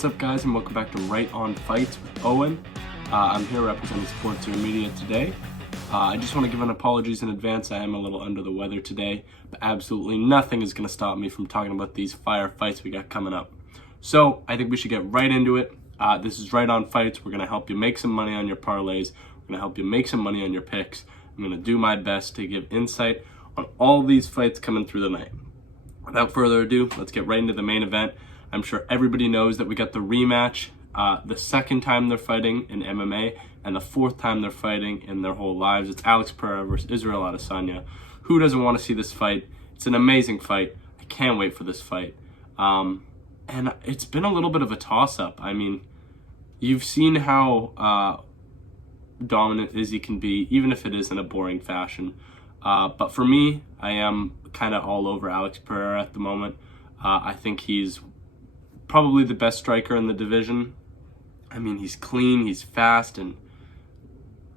What's up, guys, and welcome back to Right On Fights with Owen. I'm here representing Sports Zone Media today. I just want to give an apologies in advance. I am a little under the weather today, but absolutely nothing is going to stop me from talking about these fire fights we got coming up. So I think we should get right into it. This is Right On Fights. We're going to help you make some money on your parlays. We're going to help you make some money on your picks. I'm going to do my best to give insight on all these fights coming through the night. Without further ado, let's get right into the main event. I'm sure everybody knows that we got the rematch, the second time they're fighting in MMA, and the fourth time they're fighting in their whole lives. It's Alex Pereira versus Israel Adesanya. Who doesn't want to see this fight? It's an amazing fight. I can't wait for this fight. And it's been a little bit of a toss-up. I mean, you've seen how dominant Izzy can be, even if it is in a boring fashion. But for me, I am kind of all over Alex Pereira at the moment. I think he's probably the best striker in the division. I mean, he's clean, he's fast, and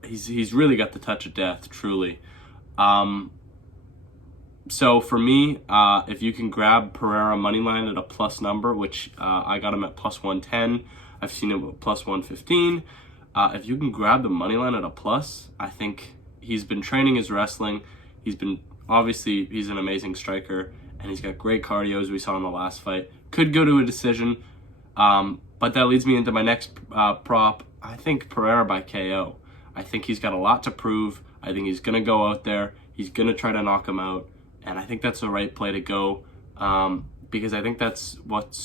he's really got the touch of death, truly. So for me, if you can grab Pereira moneyline at a plus number, which I got him at plus 110, I've seen him at plus 115. If you can grab the moneyline at a plus, I think he's been training his wrestling. He's an amazing striker, and he's got great cardio, as we saw in the last fight. Could go to a decision, but that leads me into my next prop. I think Pereira by KO. I think he's got a lot to prove. I think he's going to go out there. He's going to try to knock him out, and I think that's the right play to go because I think that's what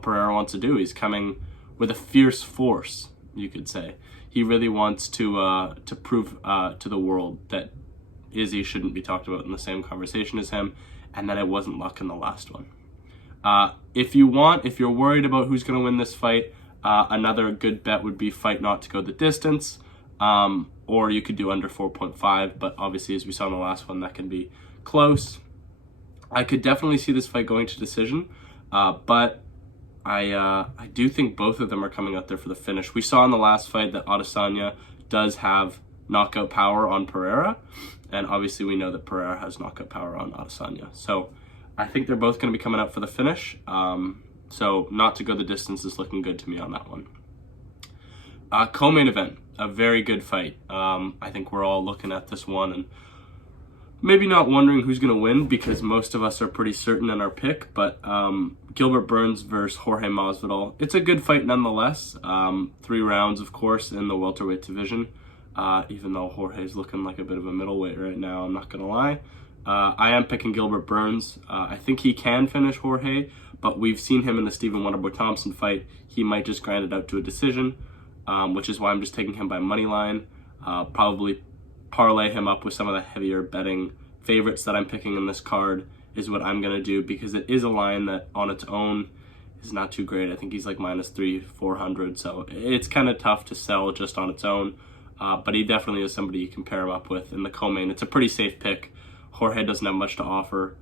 Pereira wants to do. He's coming with a fierce force, you could say. He really wants to prove to the world that Izzy shouldn't be talked about in the same conversation as him, and that it wasn't luck in the last one. If you're worried about who's going to win this fight, another good bet would be fight not to go the distance, or you could do under 4.5, but obviously, as we saw in the last one, that can be close. I could definitely see this fight going to decision, but I do think both of them are coming out there for the finish. We saw in the last fight that Adesanya does have knockout power on Pereira, and obviously we know that Pereira has knockout power on Adesanya. So I think they're both going to be coming out for the finish. So not to go the distance is looking good to me on that one. Co-main event, a very good fight. I think we're all looking at this one and maybe not wondering who's going to win because most of us are pretty certain in our pick, but Gilbert Burns versus Jorge Masvidal. It's a good fight nonetheless. 3 rounds, of course, in the welterweight division. Even though Jorge's looking like a bit of a middleweight right now, I'm not going to lie. I am picking Gilbert Burns. I think he can finish Jorge, but we've seen him in the Stephen Wonderboy Thompson fight. He might just grind it out to a decision, which is why I'm just taking him by money line. Probably parlay him up with some of the heavier betting favorites that I'm picking in this card is what I'm going to do because it is a line that on its own is not too great. I think he's like minus 300-400, so it's kind of tough to sell just on its own. But he definitely is somebody you can pair him up with in the co-main. It's a pretty safe pick. Jorge doesn't have much to offer.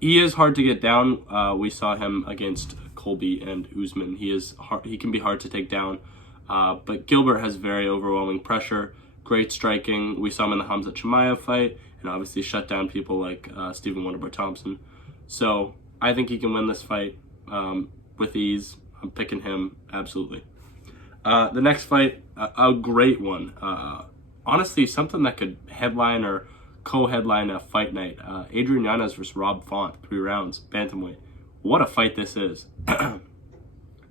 He is hard to get down. We saw him against Colby and Usman. He can be hard to take down. But Gilbert has very overwhelming pressure, great striking. We saw him in the Hamza Chimaev fight, and obviously shut down people like Stephen Wonderboy Thompson. So I think he can win this fight with ease. I'm picking him, absolutely. The next fight, a great one. Honestly, something that could headline or co-headline a fight night. Adrian Yanez versus Rob Font, 3 rounds, bantamweight. What a fight this is.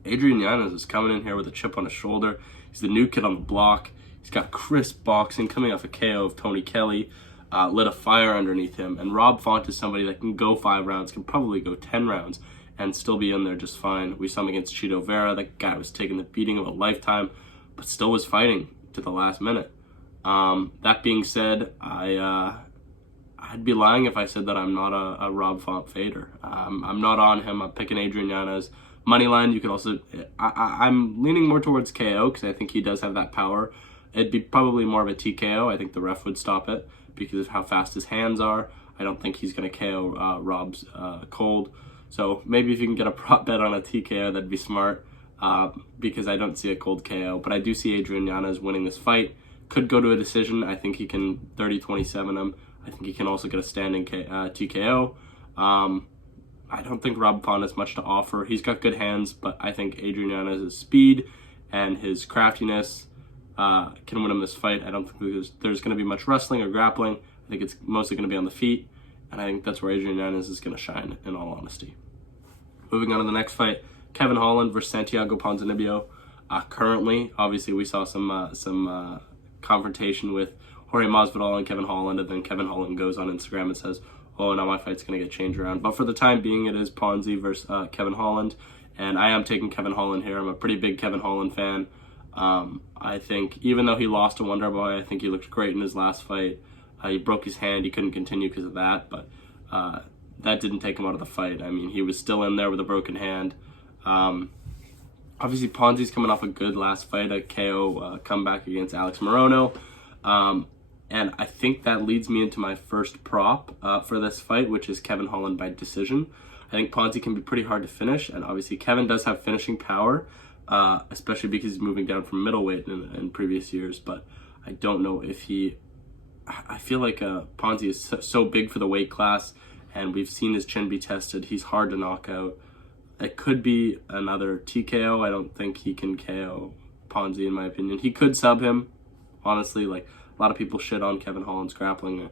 Adrian Yanez is coming in here with a chip on his shoulder. He's the new kid on the block. He's got crisp boxing, coming off a KO of Tony Kelly. Lit a fire underneath him. And Rob Font is somebody that can go 5 rounds, can probably go 10 rounds, and still be in there just fine. We saw him against Chito Vera. That guy was taking the beating of a lifetime, but still was fighting to the last minute. That being said, I'd be lying if I said that I'm not a Rob Font fader. I'm not on him. I'm picking Adrian Yanez. Moneyline, you could also... I'm leaning more towards KO because I think he does have that power. It'd be probably more of a TKO. I think the ref would stop it because of how fast his hands are. I don't think he's going to KO Rob's cold. So maybe if you can get a prop bet on a TKO, that'd be smart because I don't see a cold KO. But I do see Adrian Yanez winning this fight. Could go to a decision. I think he can 30-27 him. I think he can also get a standing TKO. I don't think Rob Font has much to offer. He's got good hands, but I think Adrian Yanez's speed and his craftiness can win him this fight. I don't think there's going to be much wrestling or grappling. I think it's mostly going to be on the feet, and I think that's where Adrian Yanez is going to shine, in all honesty. Moving on to the next fight, Kevin Holland versus Santiago Ponzinibbio. Currently, obviously, we saw some confrontation with Jorge Masvidal and Kevin Holland, and then Kevin Holland goes on Instagram and says, "Oh, now my fight's going to get changed around." But for the time being, it is Ponzi versus Kevin Holland, and I am taking Kevin Holland here. I'm a pretty big Kevin Holland fan. I think even though he lost to Wonder Boy, I think he looked great in his last fight. He broke his hand. He couldn't continue because of that, but that didn't take him out of the fight. I mean, he was still in there with a broken hand. Obviously, Ponzi's coming off a good last fight, a KO comeback against Alex Morono. And I think that leads me into my first prop for this fight, which is Kevin Holland by decision. I think Ponzi can be pretty hard to finish, and obviously Kevin does have finishing power, especially because he's moving down from middleweight in previous years, but I don't know if he... I feel like Ponzi is so big for the weight class, and we've seen his chin be tested. He's hard to knock out. It could be another TKO. I don't think he can KO Ponzi, in my opinion. He could sub him, honestly. Like, a lot of people shit on Kevin Holland's grappling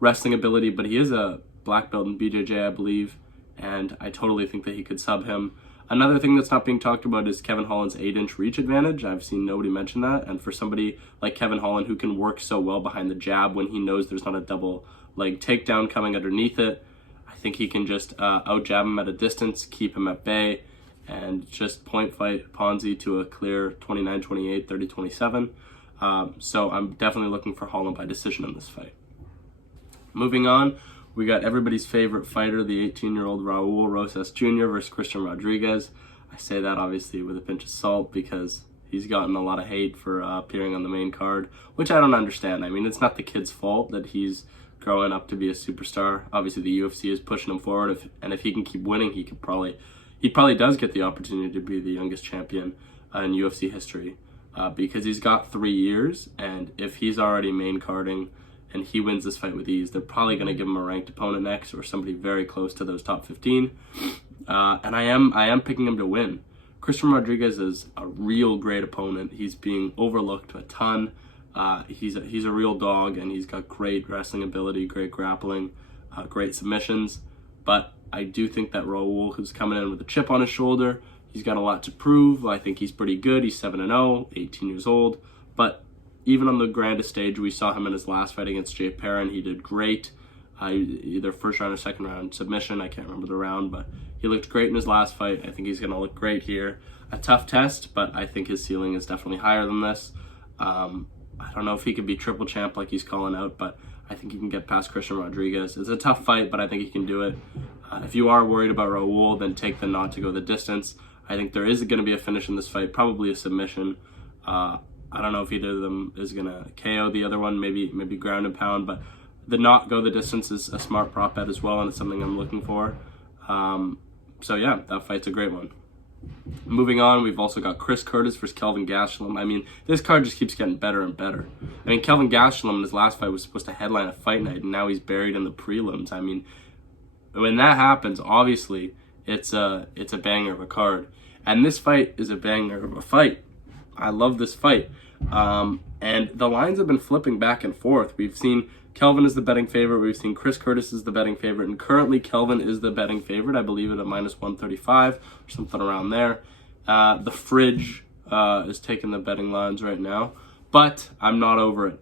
wrestling ability, but he is a black belt in BJJ, I believe, and I totally think that he could sub him. Another thing that's not being talked about is Kevin Holland's 8-inch reach advantage. I've seen nobody mention that, and for somebody like Kevin Holland who can work so well behind the jab when he knows there's not a double leg takedown coming underneath it, I think he can just out-jab him at a distance, keep him at bay, and just point fight Ponzi to a clear 29-28, 30-27. So I'm definitely looking for Holland by decision in this fight. Moving on, we got everybody's favorite fighter, the 18-year-old Raul Rosas Jr. versus Christian Rodriguez. I say that obviously with a pinch of salt because he's gotten a lot of hate for appearing on the main card, which I don't understand. I mean, it's not the kid's fault that he's growing up to be a superstar. Obviously, the UFC is pushing him forward, and if he can keep winning, he probably does get the opportunity to be the youngest champion in UFC history because he's got 3 years, and if he's already main carding and he wins this fight with ease, they're probably going to give him a ranked opponent next or somebody very close to those top 15. And I am picking him to win. Christian Rodriguez is a real great opponent. He's being overlooked a ton. He's a real dog, and he's got great wrestling ability, great grappling, great submissions. But I do think that Raul, who's coming in with a chip on his shoulder, he's got a lot to prove. I think he's pretty good. He's 7-0, 18 years old. But even on the grandest stage, we saw him in his last fight against Jay Perrin. He did great. Either first round or second round submission. I can't remember the round, but he looked great in his last fight. I think he's going to look great here. A tough test, but I think his ceiling is definitely higher than this. I don't know if he could be triple champ like he's calling out, but I think he can get past Christian Rodriguez. It's a tough fight, but I think he can do it. If you are worried about Raul, then take the not to go the distance. I think there is going to be a finish in this fight, probably a submission. I don't know if either of them is going to KO the other one, maybe ground and pound, but the not go the distance is a smart prop bet as well, and it's something I'm looking for. So yeah, that fight's a great one. Moving on, we've also got Chris Curtis versus Kelvin Gastelum. I mean, this card just keeps getting better and better. I mean, Kelvin Gastelum in his last fight was supposed to headline a fight night, and now he's buried in the prelims. I mean, when that happens, obviously, it's a banger of a card. And this fight is a banger of a fight. I love this fight. And the lines have been flipping back and forth. We've seen Kelvin is the betting favorite. We've seen Chris Curtis is the betting favorite. And currently, Kelvin is the betting favorite. I believe it at minus 135 or something around there. The fridge is taking the betting lines right now. But I'm not over it.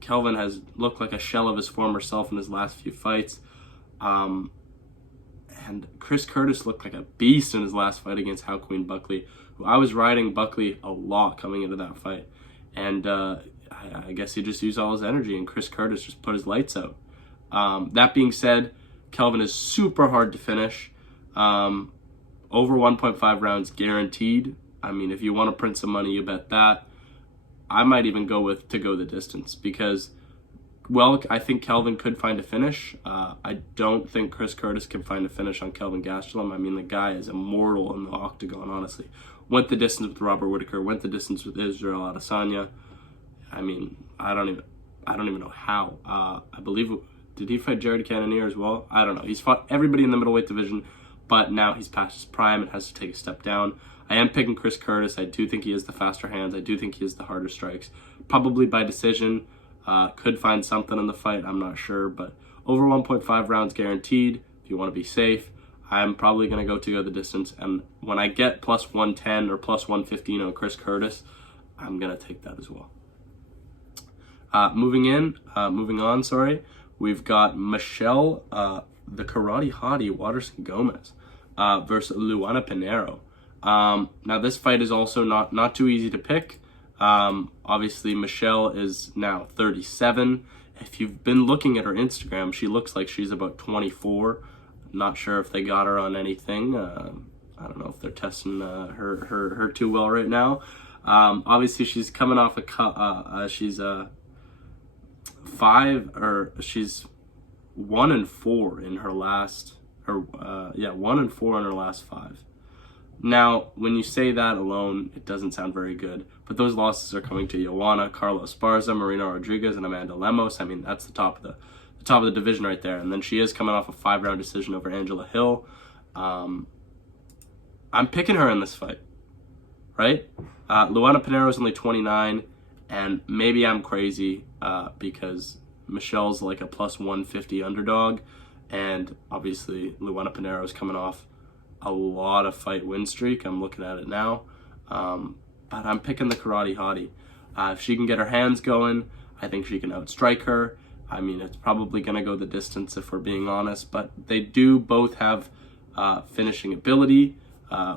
Kelvin has looked like a shell of his former self in his last few fights. And Chris Curtis looked like a beast in his last fight against Queen Buckley. I was riding Buckley a lot coming into that fight. And I guess he just used all his energy, and Chris Curtis just put his lights out. That being said, Kelvin is super hard to finish. Over 1.5 rounds guaranteed. I mean, if you want to print some money, you bet that. I might even go with to go the distance because, well, I think Kelvin could find a finish. I don't think Chris Curtis can find a finish on Kelvin Gastelum. I mean, the guy is immortal in the octagon, honestly. Went the distance with Robert Whittaker, went the distance with Israel Adesanya. I mean, I don't even know how. I believe did he fight Jared Cannonier as well? I don't know. He's fought everybody in the middleweight division, but now he's past his prime and has to take a step down. I am picking Chris Curtis. I do think he has the faster hands. I do think he has the harder strikes. Probably by decision. Could find something in the fight. I'm not sure, but over 1.5 rounds guaranteed. If you want to be safe, I'm probably going to go the distance. And when I get plus 110 or plus 115 on Chris Curtis, I'm going to take that as well. Moving on, we've got Michelle, the Karate Hottie Waterson Gomez versus Luana Pinheiro. Now this fight is also not too easy to pick. Obviously Michelle is now 37. If you've been looking at her Instagram, she looks like she's about 24. Not sure if they got her on anything. I don't know if they're testing her too well right now. Obviously she's coming off she's 1-4 in her last, 1-4 in her last 5. Now, when you say that alone, it doesn't sound very good. But those losses are coming to Joanna, Carla Esparza, Marina Rodriguez, and Amanda Lemos. I mean, that's the top of the division right there. And then she is coming off a 5-round decision over Angela Hill. I'm picking her in this fight, right? Luana Pinheiro is only 29, and maybe I'm crazy because Michelle's like a plus 150 underdog, and obviously Luana Pinheiro is coming off a lot of fight win streak. I'm looking at it now, but I'm picking the Karate Hottie. If she can get her hands going, I think she can outstrike her. I mean, it's probably going to go the distance if we're being honest, but they do both have finishing ability.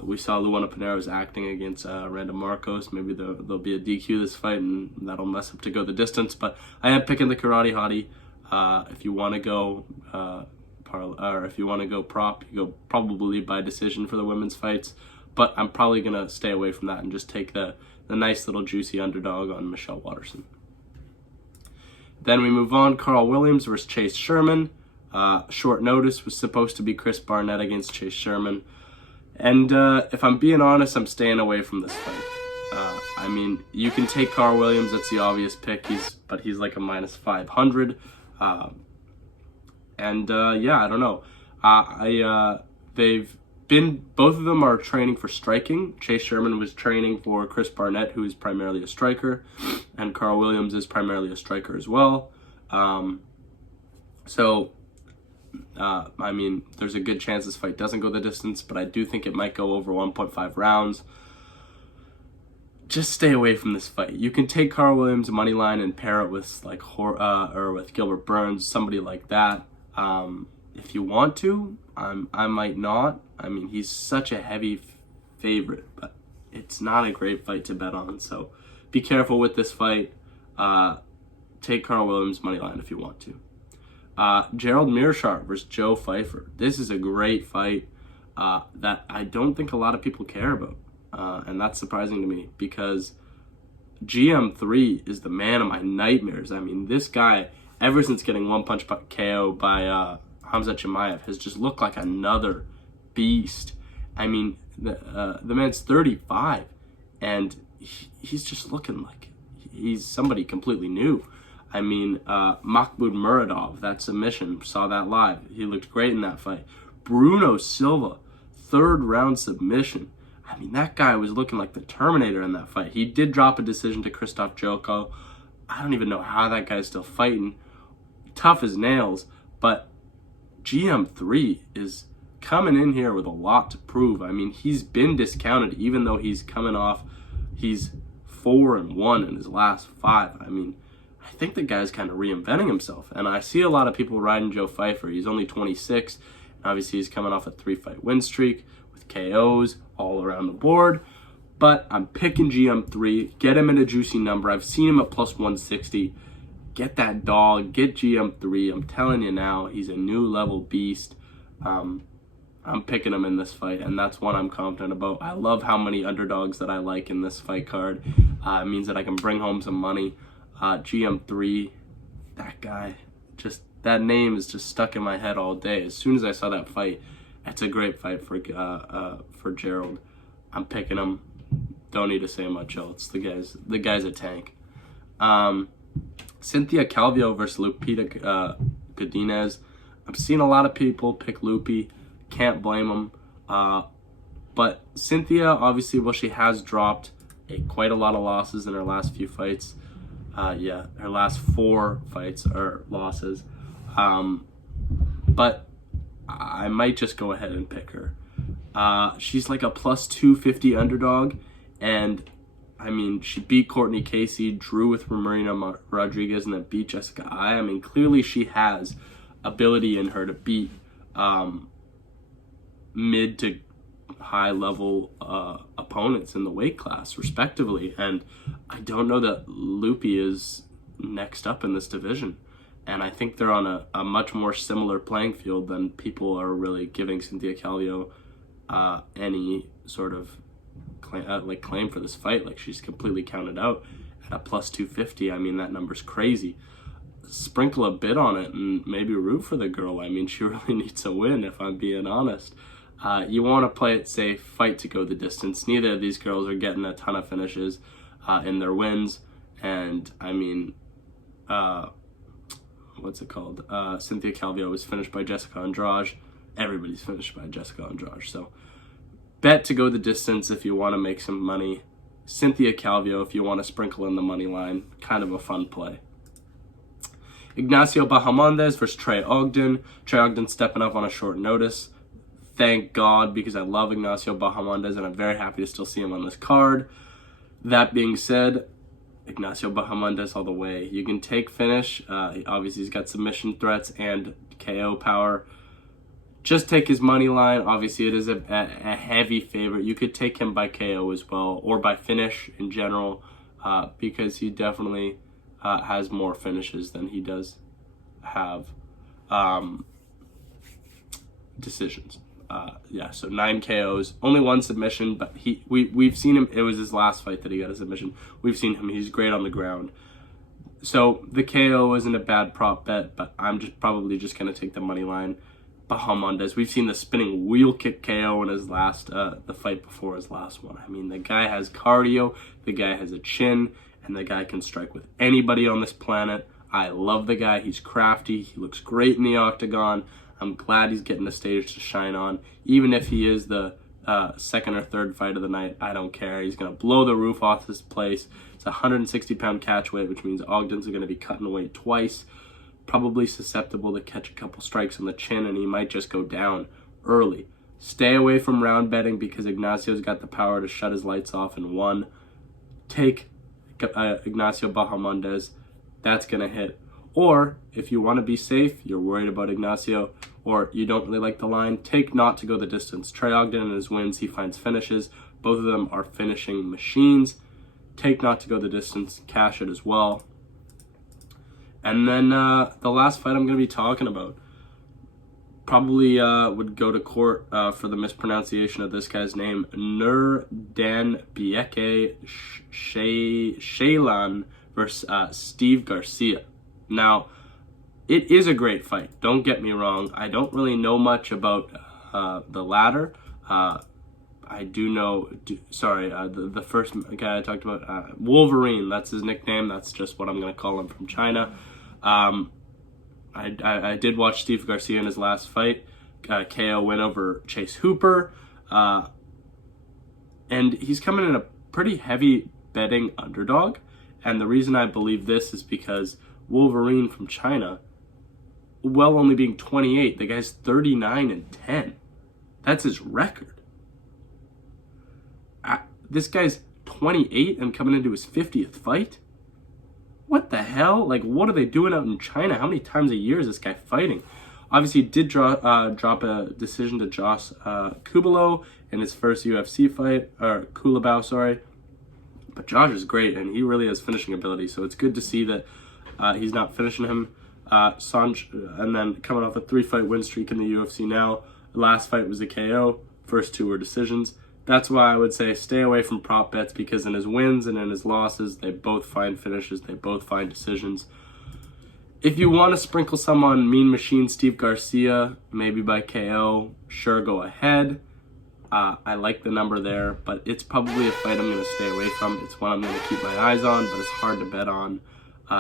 We saw Luana Pinheiro's acting against Randa Marcos. Maybe there'll be a DQ this fight, and that'll mess up to go the distance. But I am picking the Karate Hottie. If you want to go if you want to go prop, you go probably by decision for the women's fights. But I'm probably gonna stay away from that and just take the nice little juicy underdog on Michelle Waterson. Then we move on. Carl Williams versus Chase Sherman. Short notice, was supposed to be Chris Barnett against Chase Sherman. And if I'm being honest, I'm staying away from this fight. I mean, you can take Carl Williams, that's the obvious pick, but he's like a minus 500. I don't know. Both of them are training for striking. Chase Sherman was training for Chris Barnett, who is primarily a striker, and Carl Williams is primarily a striker as well. I mean, there's a good chance this fight doesn't go the distance, but I do think it might go over 1.5 rounds. Just stay away from this fight. You can take Carl Williams money line and pair it with or with Gilbert Burns, somebody like that. If you want to, I might not. I mean, he's such a heavy favorite, but it's not a great fight to bet on. So be careful with this fight. Take Carl Williams money line if you want to. Gerald Meerschaert versus Joe Pfeiffer. This is a great fight that I don't think a lot of people care about. And that's surprising to me because GM3 is the man of my nightmares. I mean, this guy, ever since getting one punch KO by Hamza Chimaev, has just looked like another beast. I mean, the man's 35, and he's just looking like he's somebody completely new. I mean, Mahmoud Muradov, that submission, saw that live. He looked great in that fight. Bruno Silva, 3rd round submission. I mean, that guy was looking like the Terminator in that fight. He did drop a decision to Krzysztof Joko. I don't even know how that guy's still fighting. Tough as nails, but GM3 is coming in here with a lot to prove. I mean, he's been discounted, even though he's 4-1 in his last 5. I mean, I think the guy's kind of reinventing himself. And I see a lot of people riding Joe Pfeiffer. He's only 26. Obviously, he's coming off a 3-fight win streak with KOs all around the board. But I'm picking GM3. Get him at a juicy number. I've seen him at plus 160. Get that dog. Get GM3. I'm telling you now, he's a new level beast. I'm picking him in this fight, and that's one I'm confident about. I love how many underdogs that I like in this fight card. It means that I can bring home some money. GM3, that guy, just that name is just stuck in my head all day. As soon as I saw that fight, it's a great fight for Gerald. I'm picking him. Don't need to say much else. The guy's a tank. Cynthia Calvillo versus Lupita Godinez. I'm seeing a lot of people pick Loopy. Can't blame them. But Cynthia, obviously, well, she has dropped quite a lot of losses in her last few fights. Her last 4 fights are losses. But I might just go ahead and pick her. She's like a plus 250 underdog, and I mean, she beat Courtney Casey, drew with Marina Rodriguez, and then beat Jessica Ai. I mean, clearly she has ability in her to beat mid to high level opponents in the weight class, respectively. And I don't know that Loopy is next up in this division. And I think they're on a much more similar playing field than people are really giving Cynthia Calvillo any sort of claim for this fight. Like, she's completely counted out at a plus 250. I mean, that number's crazy. Sprinkle a bit on it and maybe root for the girl. I mean, she really needs a win, if I'm being honest. You want to play it safe, fight to go the distance. Neither of these girls are getting a ton of finishes in their wins. And I mean, Cynthia Calvillo was finished by Jessica Andrade. Everybody's finished by Jessica Andrade. So bet to go the distance if you want to make some money. Cynthia Calvillo if you want to sprinkle in the money line. Kind of a fun play. Ignacio Bahamondes versus Trey Ogden. Trey Ogden stepping up on a short notice. Thank God, because I love Ignacio Bahamondes and I'm very happy to still see him on this card. That being said, Ignacio Bahamondes all the way. You can take finish. Obviously, he's got submission threats and KO power. Just take his money line. Obviously, it is a heavy favorite. You could take him by KO as well, or by finish in general, because he definitely has more finishes than he does have decisions. So 9 KOs, only 1 submission, but we've seen him. It was his last fight that he got a submission. We've seen him. He's great on the ground. So the KO isn't a bad prop bet, but I'm probably just going to take the money line. Bahamondes, we've seen the spinning wheel kick KO in his last, the fight before his last one. I mean, the guy has cardio, the guy has a chin, and the guy can strike with anybody on this planet. I love the guy. He's crafty. He looks great in the octagon. I'm glad he's getting a stage to shine on. Even if he is the second or third fight of the night, I don't care. He's going to blow the roof off this place. It's a 160-pound catch weight, which means Ogden's going to be cutting weight twice. Probably susceptible to catch a couple strikes on the chin, and he might just go down early. Stay away from round betting because Ignacio's got the power to shut his lights off in 1. Take Ignacio Bahamondes. That's going to hit. Or, if you want to be safe, you're worried about Ignacio, or you don't really like the line, take not to go the distance. Trey Ogden in his wins, he finds finishes. Both of them are finishing machines. Take not to go the distance, cash it as well. And then the last fight I'm going to be talking about probably would go to court for the mispronunciation of this guy's name. Nurdanbieke Shaylan versus Steve Garcia. Now, it is a great fight. Don't get me wrong. I don't really know much about the latter. I do know, the first guy I talked about, Wolverine, that's his nickname. That's just what I'm going to call him from China. I did watch Steve Garcia in his last fight, KO win over Chase Hooper. And he's coming in a pretty heavy betting underdog. And the reason I believe this is because Wolverine from China, well, only being 28, the guy's 39-10. That's his record. This guy's 28 and coming into his 50th fight? What the hell? Like, what are they doing out in China? How many times a year is this guy fighting? Obviously, he did drop a decision to Josh Kubalo in his first UFC fight, or Kulabau, sorry. But Josh is great, and he really has finishing ability, so it's good to see that he's not finishing him. And then coming off a 3-fight win streak in the UFC now. The last fight was a KO. First 2 were decisions. That's why I would say stay away from prop bets, because in his wins and in his losses, they both find finishes. They both find decisions. If you want to sprinkle some on Mean Machine Steve Garcia, maybe by KO, sure, go ahead. I like the number there, but it's probably a fight I'm going to stay away from. It's one I'm going to keep my eyes on, but it's hard to bet on.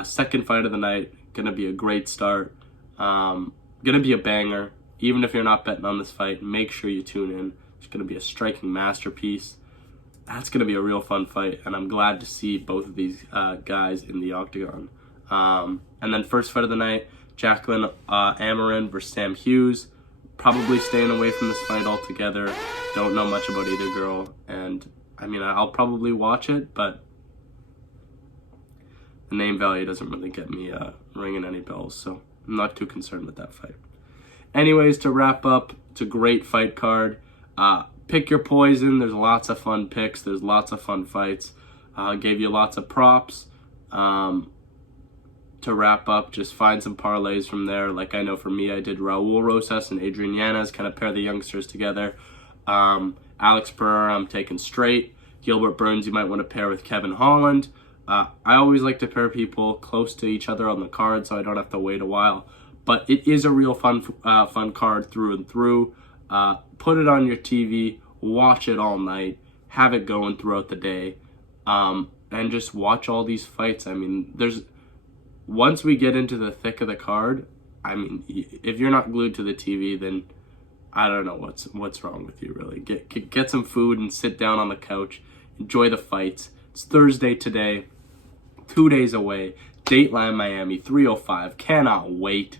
Second fight of the night, going to be a great start. Gonna be a banger. Even if you're not betting on this fight, make sure you tune in. It's gonna be a striking masterpiece. That's gonna be a real fun fight, and I'm glad to see both of these guys in the octagon. And then first fight of the night, Jacqueline Amarin versus Sam Hughes. Probably staying away from this fight altogether. Don't know much about either girl, and I mean, I'll probably watch it, but the name value doesn't really get me ringing any bells, so I'm not too concerned with that fight. Anyways, to wrap up, it's a great fight card. Pick your poison. There's lots of fun picks. There's lots of fun fights. Gave you lots of props. To wrap up, just find some parlays from there. Like I know for me, I did Raul Rosas and Adrian Yanez, kind of pair the youngsters together. Alex Pereira, I'm taking straight. Gilbert Burns, you might want to pair with Kevin Holland. I always like to pair people close to each other on the card so I don't have to wait a while. But it is a real fun card through and through. Put it on your TV, watch it all night, have it going throughout the day, and just watch all these fights. I mean, once we get into the thick of the card, I mean, if you're not glued to the TV, then I don't know what's wrong with you, really. Get some food and sit down on the couch. Enjoy the fights. It's Thursday today, 2 days away. Dateline Miami, 3:05. Cannot wait.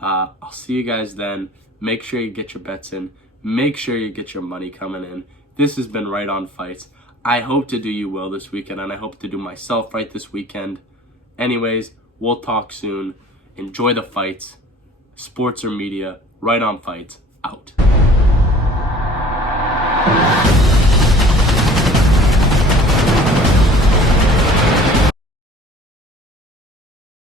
I'll see you guys then. Make sure you get your bets in. Make sure you get your money coming in. This has been Right On Fights. I hope to do you well this weekend, and I hope to do myself right this weekend. Anyways, we'll talk soon. Enjoy the fights. Sports or media. Right On Fights. Out.